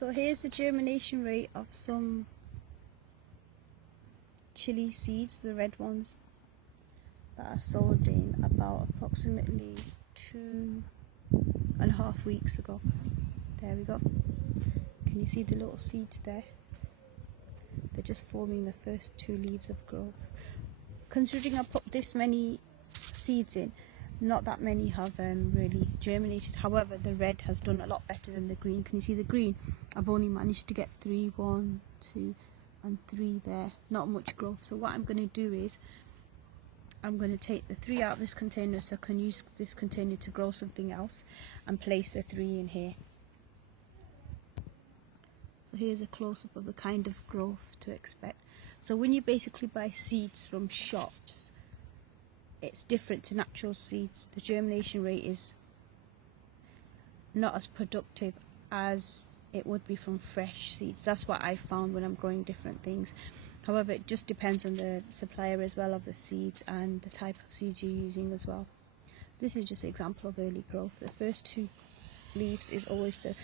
So here's the germination rate of some chili seeds, the red ones that are sold in about approximately 2.5 weeks ago. There we go. Can you see the little seeds there? They're just forming the first 2 leaves of growth. Considering I put this many seeds in, not that many have really germinated. However, the red has done a lot better than the green. Can you see the green? I've only managed to get 3, 1, 2 and 3 there. Not much growth. So what I'm going to do is I'm going to take the 3 out of this container so I can use this container to grow something else, and place the 3 in here. So here's a close-up of the kind of growth to expect. So when you basically buy seeds from shops, it's different to natural seeds. The germination rate is not as productive as it would be from fresh seeds. That's what I found when I'm growing different things. However, it just depends on the supplier as well of the seeds and the type of seeds you're using as well. This is just an example of early growth. The first 2 leaves is always the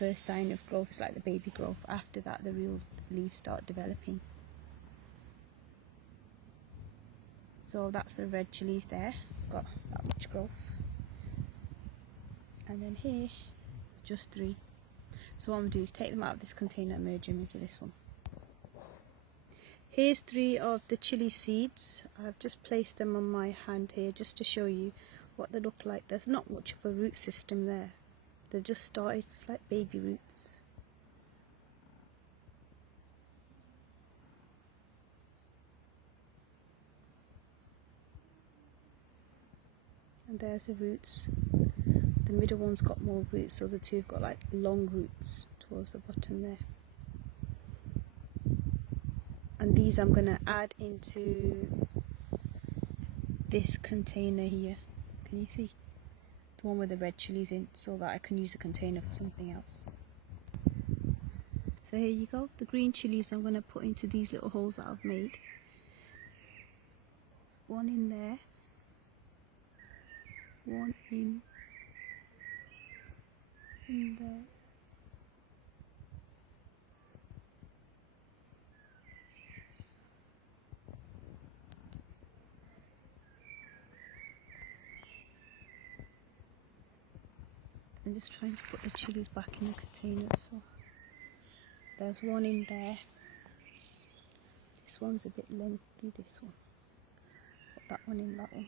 first sign of growth. It's like the baby growth. After that, the real leaves start developing. So that's the red chilies there, got that much growth. And then here, just 3. So what I'm going to do is take them out of this container and merge them into this one. Here's 3 of the chili seeds. I've just placed them on my hand here just to show you what they look like. There's not much of a root system there. They've just started, it's like baby roots. And there's the roots. The middle one's got more roots, so the 2 have got like long roots towards the bottom there. And these I'm going to add into this container here. Can you see? The one with the red chilies in, so that I can use the container for something else. So here you go, the green chilies I'm going to put into these little holes that I've made. 1 in there. 1 in there. I'm just trying to put the chilies back in the container. So there's 1 in there. This one's a bit lengthy, this one. Put that one in that one.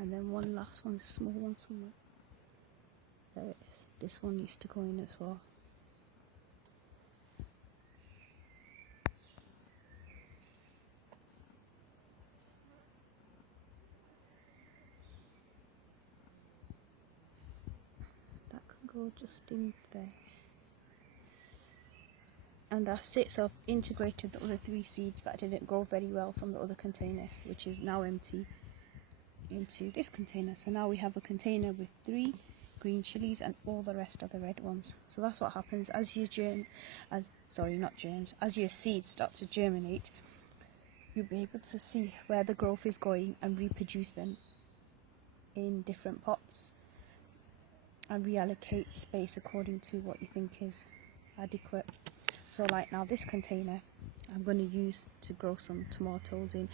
And then one last one, a small one somewhere. There it is. This one needs to go in as well. That can go just in there. And that's it. So I've integrated the other 3 seeds that didn't grow very well from the other container, which is now empty, into this container. So now we have a container with 3 green chilies and all the rest of the red ones. So that's what happens as your as your seeds start to germinate. You'll be able to see where the growth is going and reproduce them in different pots and reallocate space according to what you think is adequate. So like now this container I'm going to use to grow some tomatoes in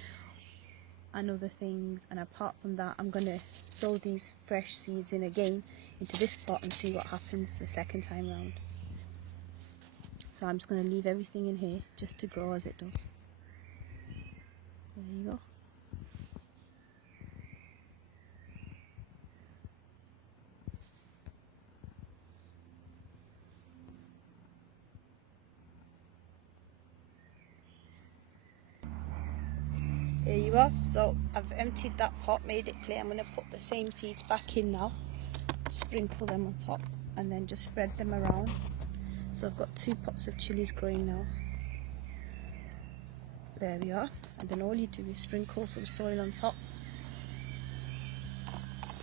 and other things, and apart from that I'm going to sow these fresh seeds in again into this pot and see what happens the second time round. So I'm just going to leave everything in here just to grow as it does. There you go. There you are. So I've emptied that pot, made it clear. I'm going to put the same seeds back in now, sprinkle them on top and then just spread them around. So I've got 2 pots of chilies growing now. There we are. And then all you do is sprinkle some soil on top,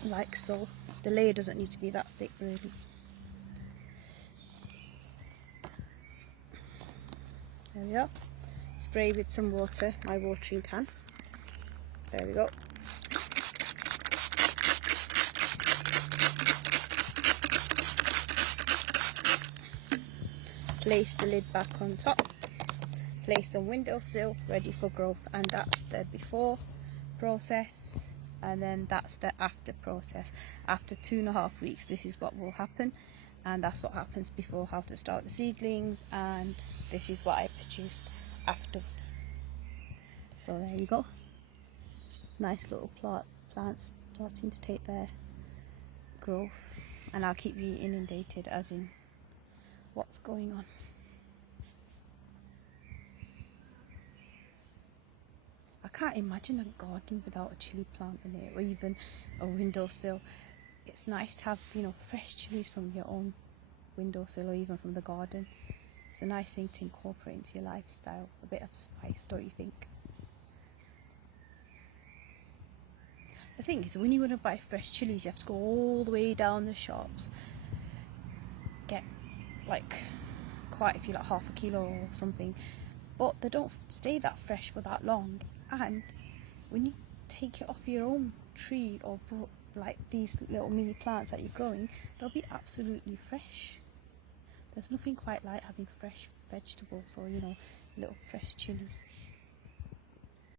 like so. The layer doesn't need to be that thick really. There we are. spray with some water, my watering can. There we go. Place the lid back on top. Place on windowsill, ready for growth, and that's the before process, and then that's the after process. After 2.5 weeks, this is what will happen, and that's what happens before how to start the seedlings, and this is what I produced afterwards. So there you go. Nice little plants starting to take their growth, and I'll keep you inundated as in what's going on. I can't imagine a garden without a chilli plant in it, or even a windowsill. It's nice to have, you know, fresh chilies from your own windowsill or even from the garden. It's a nice thing to incorporate into your lifestyle. A bit of spice, don't you think? The thing is, when you want to buy fresh chilies, you have to go all the way down the shops, get like quite a few, like half a kilo or something, but they don't stay that fresh for that long. And when you take it off your own tree, or like these little mini plants that you're growing, they'll be absolutely fresh. There's nothing quite like having fresh vegetables, or, you know, little fresh chilies.